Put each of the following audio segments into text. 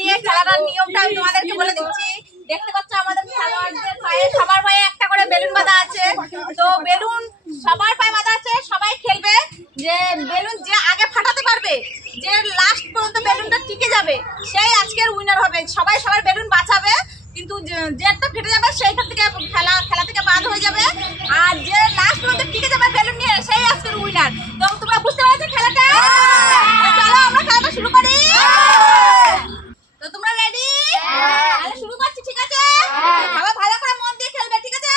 নিয়ে খেলাটার নিয়মটা আমি তোমাদেরকে বলে দিচ্ছি। দেখতে পাচ্ছ আমাদের খেলোয়াড়দের পায়ে সবার পায়ে একটা করে বেলুন বাঁধা আছে। তো বেলুন সবার পায়ে বাঁধা আছে, সবাই খেলবে। যে বেলুন যে আগে ফাটাতে পারবে, যে লাস্ট পর্যন্ত বেলুনটা টিকে যাবে, সেই আজকের উইনার হবে। সবাই সবার বেলুন বাঁচাবে, কিন্তু যেটা ফেটে যাবে সেইখান থেকে খেলা থেকে বাদ হয়ে যাবে। আর যে লাস্ট পর্যন্ত টিকে যাবে বেলুন নিয়ে, সেই আজকের উইনার। তো তোমরা বুঝতে পারছো খেলাটা? চলো আমরা খেলাটা শুরু করি। তো তোমরা রেডি? তাহলে শুরু করছি, ঠিক আছে? সবাই ভালো করে মন দিয়ে খেলবে, ঠিক আছে?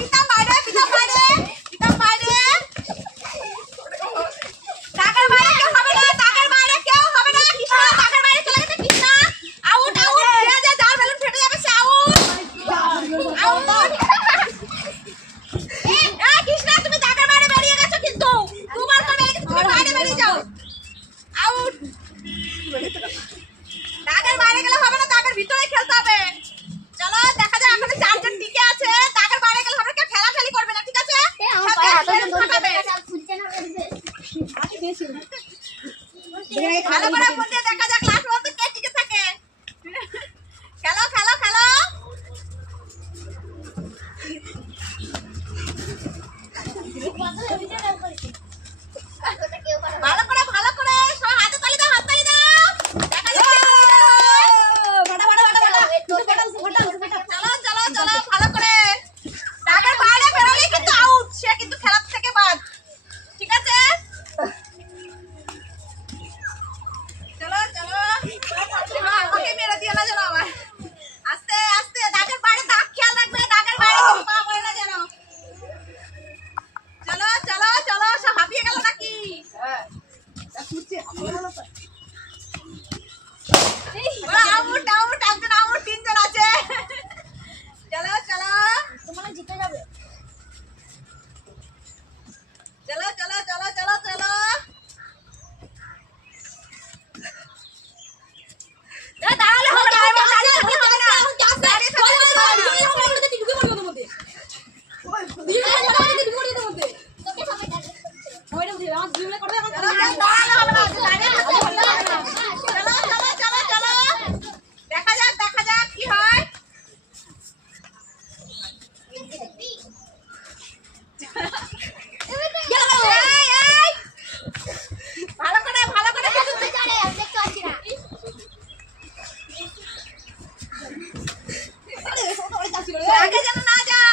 পিতাম বাইরে, পিতাম বাইরে, পিতাম বাইরে। টাকার বাইরে কেউ হবে না, টাকার বাইরে কেউ হবে না। কৃষ্ণা টাকার বাইরে চলে গেছে, কৃষ্ণা আউট, আউট। যে যার বেলুন ফেটে যাবে সে আউট, আউট। কৃষ্ণা তুমি টাকার বাইরে বেরিয়ে গেছো, কিন্তু তোমার করে তুমি বাইরে বেরিয়ে যাও, আউট। টাকার বাইরে গেলে হবে না, টাকার ভিতরে খেলতে হবে। চলো দেখা যাক, এখন চারজন টিকে আছে। টাকার বাইরে গেলে হবে, কেউ ঠেলাঠেলি করবে না, ঠিক আছে? ভালো করে মন দিয়ে দেখা যাক লাস্ট পর্যন্ত কে টিকে থাকে। খেলো খেলো খেলো। ভালো করে ভালো করে সবাই হাতে তালি দাও, হাত তালি দাও। দেখা যাক চলো চলো চলো ভালো করে। টাকার বাইরে বেরোলে কিন্তু আউট, সে কিন্তু খেলা থেকে বাদ, ঠিক আছে? চলো চলো, আমাকে মেরে দিও না যেন আবার। আস্তে আস্তে দাগের বাইরে দাগ খেয়াল রাখবে, দাগের বাইরে পা পড়ে না যেন। চলো চলো চলো, সব হাঁপিয়ে গেল নাকি? আউট আউট, একজন আউট, তিনজন আছে। চলো চলো, তোমরা জিতে যাবে। চলো চলো চলো চলো চলো। দাঁড়ালে হবে না, দেখা যাক দেখা যাক কি হয়। ভালো করে ভালো করে আগে যেন না যায়।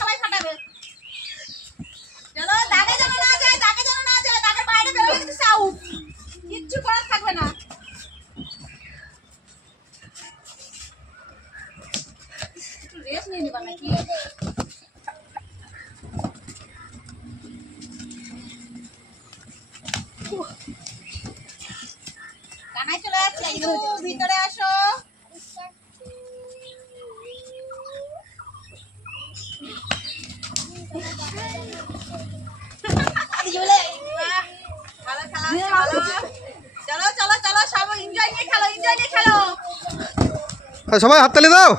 সবাই ফাটাবে। চলো দাগে যেন না যায়, দাগে যেন না যায়, দাগের বাইরে বেরোলে কিন্তু আউট, কিচ্ছু করার থাকবে না। একটু রেস্ট নিয়ে নিবা নাকি? কানাই চলে যাচ্ছে, একটু ভিতরে আসো। ভালো খেলা, ভালো। চলো চলো চলো, সব এনজয় নিয়ে খেলো, এনজয় নিয়ে খেলো। সবাই হাততালি দাও।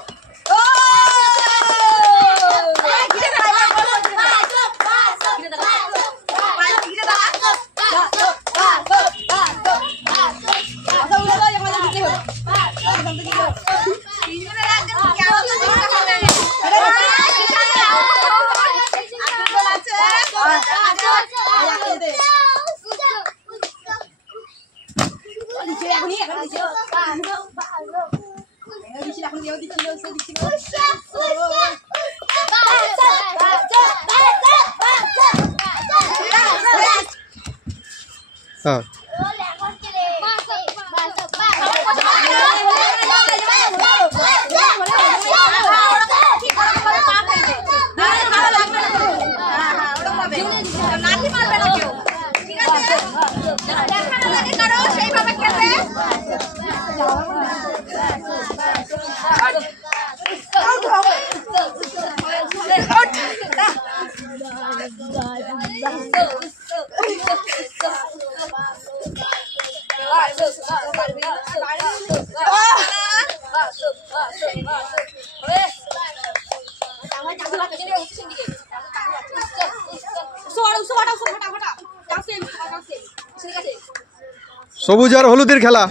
হ্যাঁ সবুজ আর হলুদের খেলা।